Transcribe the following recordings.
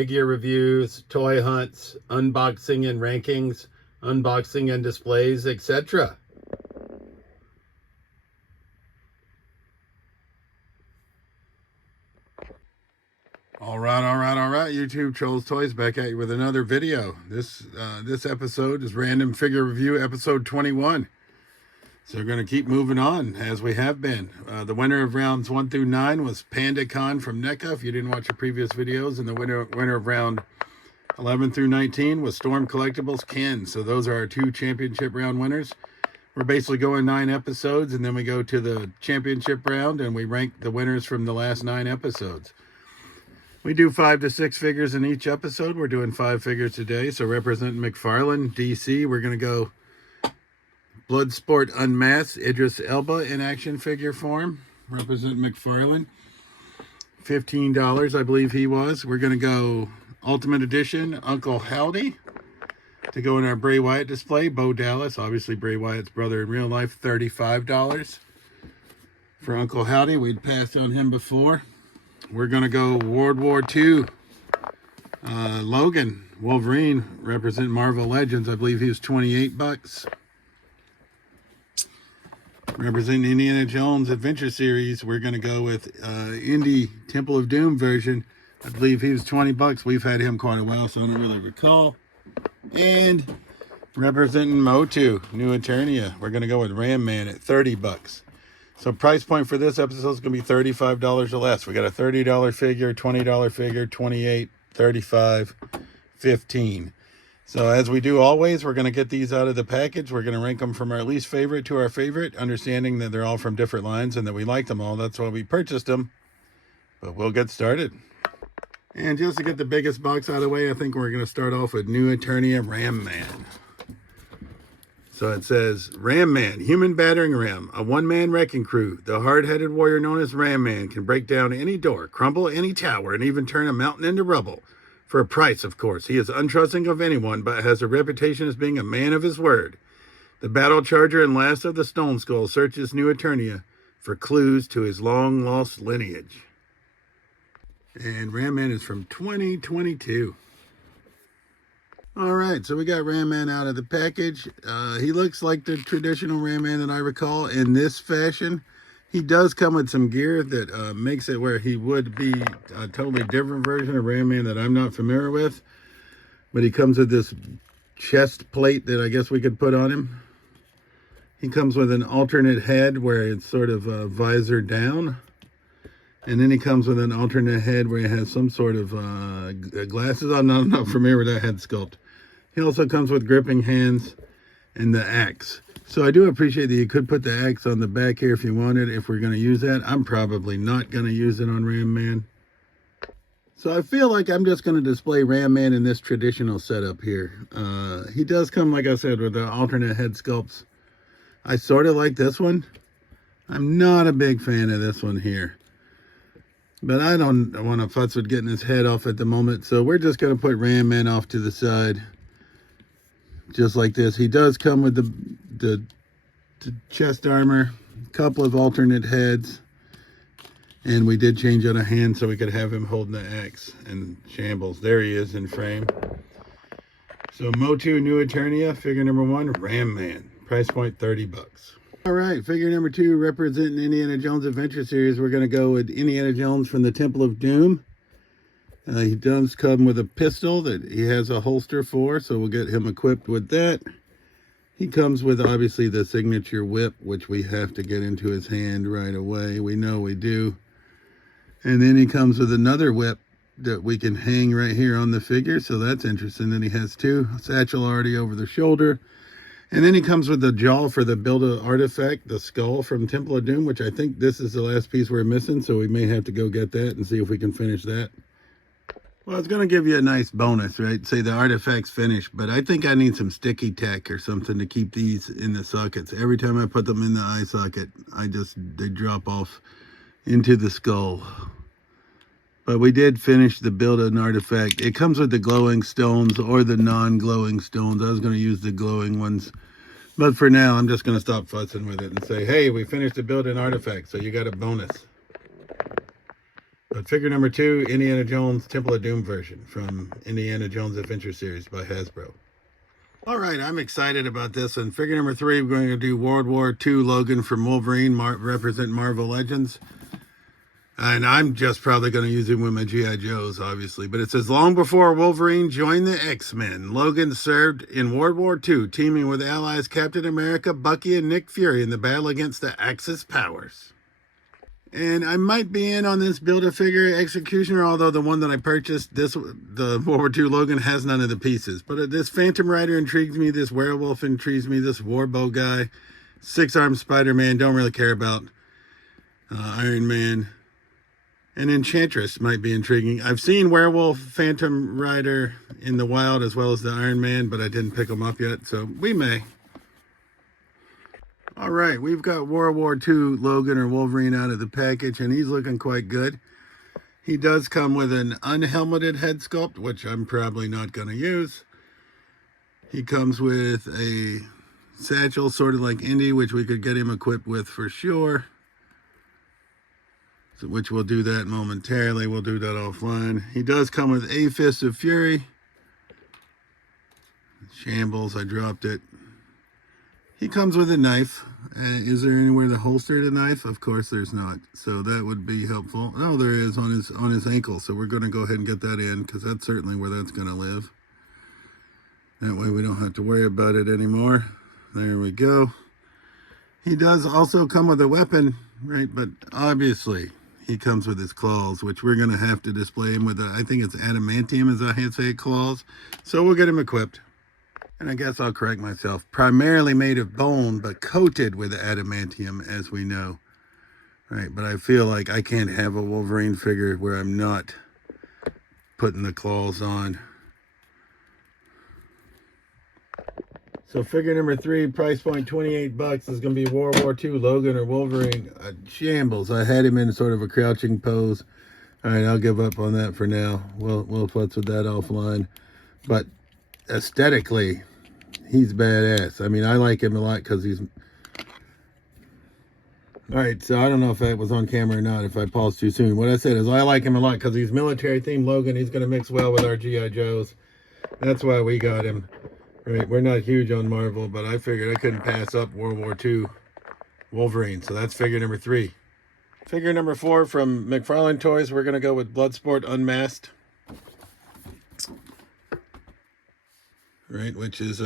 figure reviews, toy hunts, unboxing and rankings, unboxing and displays, etc. All right, YouTube Trolls Toys back at you with another video. This episode is Random Figure Review episode 21. So we're going to keep moving on as we have been. The winner of rounds 1 through 9 was PandaCon from NECA. If you didn't watch the previous videos, and the winner of round 11 through 19 was Storm Collectibles Ken. So those are our 2 championship round winners. We're basically going 9 episodes, and then we go to the championship round, and we rank the winners from the last 9 episodes. We do 5 to 6 figures in each episode. We're doing 5 figures today. So representing McFarlane, DC, we're going to go Bloodsport Unmasked, Idris Elba in action figure form. Represent McFarlane. $15, I believe he was. We're going to go Ultimate Edition, Uncle Howdy, to go in our Bray Wyatt display. Bo Dallas, obviously Bray Wyatt's brother in real life, $35. For Uncle Howdy, we'd passed on him before. We're going to go World War II. Logan, Wolverine, represent Marvel Legends. I believe he was $28. Representing Indiana Jones Adventure Series, we're going to go with Indy Temple of Doom version. I believe he was $20. We've had him quite a while, so I don't really recall. And representing MOTU New Eternia, we're going to go with Ram Man at $30. So price point for this episode is going to be $35 or less. We got a $30 figure, $20 figure, $28, $35, $15. So as we do always, we're going to get these out of the package. We're going to rank them from our least favorite to our favorite, understanding that they're all from different lines and that we like them all. That's why we purchased them. But we'll get started. And just to get the biggest box out of the way, I think we're going to start off with New Eternia Ram Man. So it says, Ram Man, human battering ram, a one-man wrecking crew. The hard-headed warrior known as Ram Man can break down any door, crumble any tower, and even turn a mountain into rubble. For a price, of course. He is untrusting of anyone, but has a reputation as being a man of his word. The battle charger and last of the Stone Skull searches New Eternia for clues to his long-lost lineage. And Ram Man is from 2022. All right, so we got Ram Man out of the package. He looks like the traditional Ram Man that I recall in this fashion. He does come with some gear that makes it where he would be a totally different version of Ram Man that I'm not familiar with. But he comes with this chest plate that I guess we could put on him. He comes with an alternate head where it's sort of visor down. And then he comes with an alternate head where he has some sort of glasses on. I'm not familiar with that head sculpt. He also comes with gripping hands and the axe. So I do appreciate that you could put the axe on the back here if you wanted, if we're going to use that. I'm probably not going to use it on Ram Man. So I feel like I'm just going to display Ram Man in this traditional setup here. He does come, like I said, with the alternate head sculpts. I sort of like this one. I'm not a big fan of this one here. But I don't want to futz with getting his head off at the moment. So we're just going to put Ram Man off to the side. Just like this. He does come with the chest armor. A couple of alternate heads. And we did change out a hand so we could have him holding the axe and shambles. There he is in frame. So MOTU New Eternia, figure number 1, Ram Man. Price point $30. All right, figure number 2, representing Indiana Jones Adventure Series. We're going to go with Indiana Jones from the Temple of Doom. He does come with a pistol that he has a holster for, so we'll get him equipped with that. He comes with, obviously, the signature whip, which we have to get into his hand right away. We know we do. And then he comes with another whip that we can hang right here on the figure, so that's interesting. Then he has 2 satchel already over the shoulder. And then he comes with the jaw for the Build-A-Artifact, the skull from Temple of Doom, which I think this is the last piece we're missing, so we may have to go get that and see if we can finish that. Well, it's going to give you a nice bonus, right? Say the artifact's finished, but I think I need some sticky tack or something to keep these in the sockets. Every time I put them in the eye socket, they drop off into the skull. But we did finish the build an artifact. It comes with the glowing stones or the non-glowing stones. I was going to use the glowing ones. But for now, I'm just going to stop fussing with it and say, hey, we finished the build an artifact, so you got a bonus. But figure number 2, Indiana Jones Temple of Doom version from Indiana Jones Adventure Series by Hasbro. All right, I'm excited about this one. Figure number 3, we're going to do World War II Logan from Wolverine, represent Marvel Legends. And I'm just probably going to use him with my G.I. Joes, obviously. But it says, long before Wolverine joined the X-Men, Logan served in World War II, teaming with allies Captain America, Bucky, and Nick Fury in the battle against the Axis powers. And I might be in on this Build-A-Figure Executioner, although the one that I purchased, the World War II Logan, has none of the pieces. But this Phantom Rider intrigues me, this Werewolf intrigues me, this Warbow guy, Six-Armed Spider-Man, don't really care about Iron Man. And Enchantress might be intriguing. I've seen Werewolf, Phantom Rider in the wild as well as the Iron Man, but I didn't pick them up yet, so we may. All right, we've got World War II Logan or Wolverine out of the package, and he's looking quite good. He does come with an unhelmeted head sculpt, which I'm probably not going to use. He comes with a satchel, sort of like Indy, which we could get him equipped with for sure. Which we'll do that momentarily. We'll do that offline. He does come with a Fist of Fury. Shambles, I dropped it. He comes with a knife. Is there anywhere to holster the knife? Of course there's not. So that would be helpful. No, there is on his ankle. So we're going to go ahead and get that in because that's certainly where that's going to live. That way we don't have to worry about it anymore. There we go. He does also come with a weapon, right? But obviously he comes with his claws, which we're going to have to display him with, I think it's adamantium, as I say, claws. So we'll get him equipped. And I guess I'll correct myself. Primarily made of bone, but coated with adamantium, as we know. Right, but I feel like I can't have a Wolverine figure where I'm not putting the claws on. So figure number 3, price point $28, is going to be World War II Logan or Wolverine. Shambles. I had him in sort of a crouching pose. All right, I'll give up on that for now. We'll futz with that offline. But aesthetically, he's badass. I mean, I like him a lot because he's... All right, so I don't know if that was on camera or not, if I paused too soon. What I said is I like him a lot because he's military-themed Logan. He's going to mix well with our G.I. Joes. That's why we got him. Right, we're not huge on Marvel, but I figured I couldn't pass up World War II Wolverine. So that's figure number 3. Figure number 4 from McFarlane Toys. We're going to go with Bloodsport Unmasked. Right, which is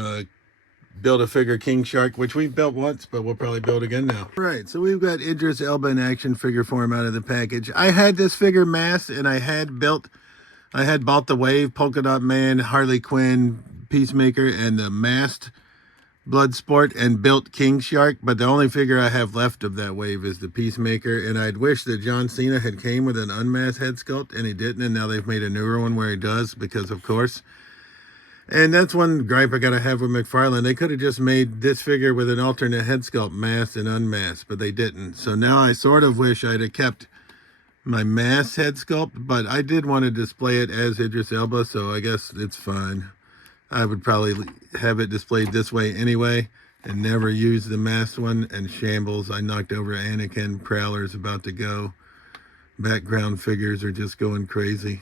Build-A-Figure King Shark, which we've built once, but we'll probably build again now. Right, so we've got Idris Elba in action figure form out of the package. I had this figure masked, and I had bought the Wave, Polka Dot Man, Harley Quinn, Peacemaker, and the masked Bloodsport, and built King Shark, but the only figure I have left of that wave is the Peacemaker, and I'd wish that John Cena had came with an unmasked head sculpt, and he didn't, and now they've made a newer one where he does, because of course. And that's one gripe I gotta have with McFarlane. They could have just made this figure with an alternate head sculpt, masked and unmasked, but they didn't. So now I sort of wish I'd have kept my masked head sculpt, but I did want to display it as Idris Elba, so I guess it's fine. I would probably have it displayed this way anyway and never use the masked one. And Shambles, I knocked over Anakin. Prowler's about to go. Background figures are just going crazy.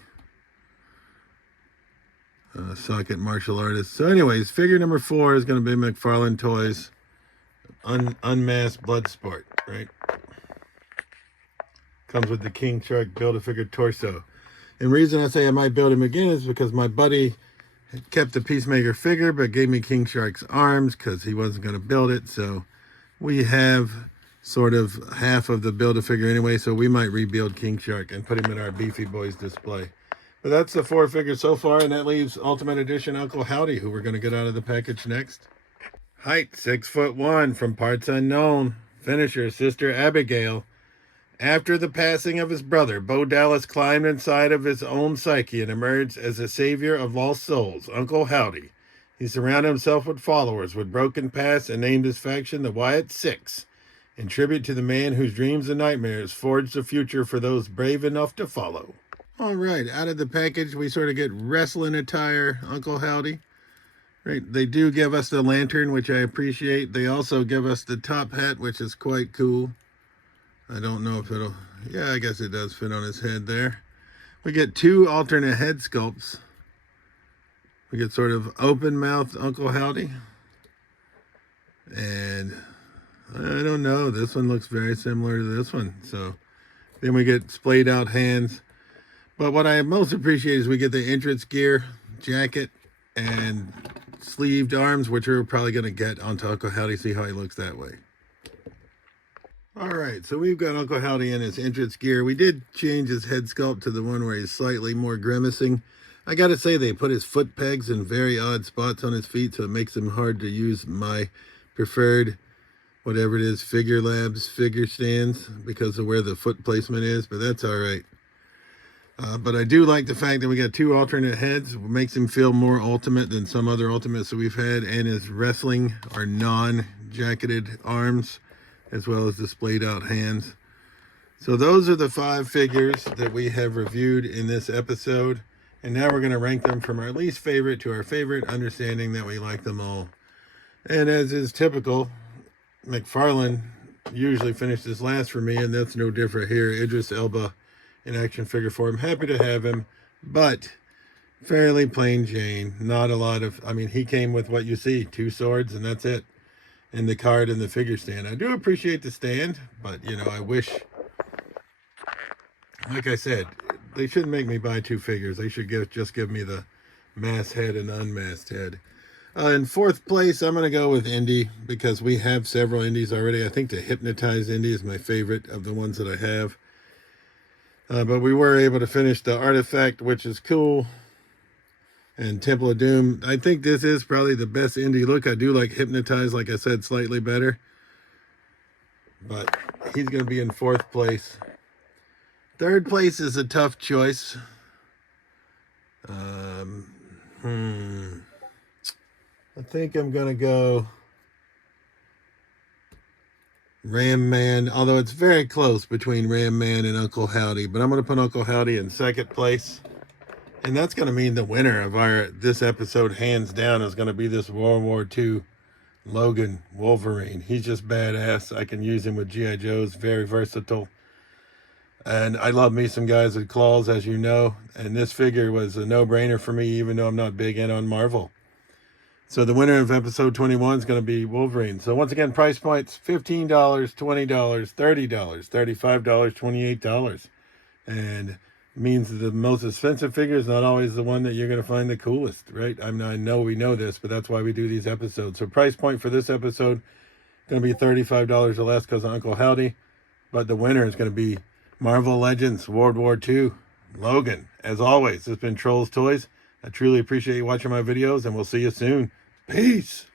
Socket martial artists. So anyways, figure number 4 is going to be McFarlane Toys Unmasked Bloodsport, right? Comes with the King Shark Build-A-Figure torso. And the reason I say I might build him again is because my buddy kept the Peacemaker figure but gave me King Shark's arms because he wasn't going to build it. So we have sort of half of the Build-A-Figure anyway, so we might rebuild King Shark and put him in our Beefy Boys display. But that's the 4 figures so far, and that leaves Ultimate Edition Uncle Howdy, who we're going to get out of the package next. Height 6'1" from Parts Unknown. Finisher Sister Abigail. After the passing of his brother, Bo Dallas climbed inside of his own psyche and emerged as a savior of lost souls, Uncle Howdy. He surrounded himself with followers with broken pasts and named his faction the Wyatt Six, in tribute to the man whose dreams and nightmares forged the future for those brave enough to follow. All right, out of the package, we sort of get wrestling attire, Uncle Howdy. Right, they do give us the lantern, which I appreciate. They also give us the top hat, which is quite cool. I don't know if it'll, yeah, I guess it does fit on his head there. We get 2 alternate head sculpts. We get sort of open mouth Uncle Howdy. And I don't know, this one looks very similar to this one. So then we get splayed out hands. But what I most appreciate is we get the entrance gear, jacket, and sleeved arms, which we're probably going to get onto Uncle Howdy, see how he looks that way. All right, so we've got Uncle Howdy in his entrance gear. We did change his head sculpt to the one where he's slightly more grimacing. I got to say, they put his foot pegs in very odd spots on his feet, so it makes him hard to use my preferred, whatever it is, Figure Labs figure stands because of where the foot placement is, but that's all right. But I do like the fact that we got 2 alternate heads. It makes him feel more ultimate than some other ultimates that we've had, and his wrestling or non-jacketed arms, as well as the splayed out hands. So those are the 5 figures that we have reviewed in this episode. And now we're going to rank them from our least favorite to our favorite, understanding that we like them all. And as is typical, McFarlane usually finishes last for me, and that's no different here. Idris Elba in action figure form. Happy to have him, but fairly plain Jane. Not a lot of, I mean, he came with what you see, 2 swords, and that's it. And the card and the figure stand. I do appreciate the stand, but, you know, I wish, like I said, they shouldn't make me buy 2 figures. They should just give me the masked head and unmasked head. In 4th place, I'm going to go with Indy because we have several Indies already. I think the Hypnotize Indy is my favorite of the ones that I have. But we were able to finish the Artifact, which is cool. And Temple of Doom. I think this is probably the best Indy look. I do like Hypnotize, like I said, slightly better. But he's going to be in 4th place. 3rd place is a tough choice. I think I'm going to go Ram Man, although it's very close between Ram Man and Uncle Howdy. But I'm going to put Uncle Howdy in 2nd place. And that's going to mean the winner of this episode, hands down, is going to be this World War II Logan Wolverine. He's just badass. I can use him with G.I. Joes. Very versatile. And I love me some guys with claws, as you know. And this figure was a no-brainer for me, even though I'm not big in on Marvel. So the winner of episode 21 is going to be Wolverine. So once again, price points, $15, $20, $30, $35, $28. And means the most expensive figure is not always the one that you're going to find the coolest, right? I know we know this, but that's why we do these episodes. So price point for this episode going to be $35 or less because of Uncle Howdy. But the winner is going to be Marvel Legends World War II Logan. As always, it's been Trolls Toys. I truly appreciate you watching my videos, and we'll see you soon. Peace.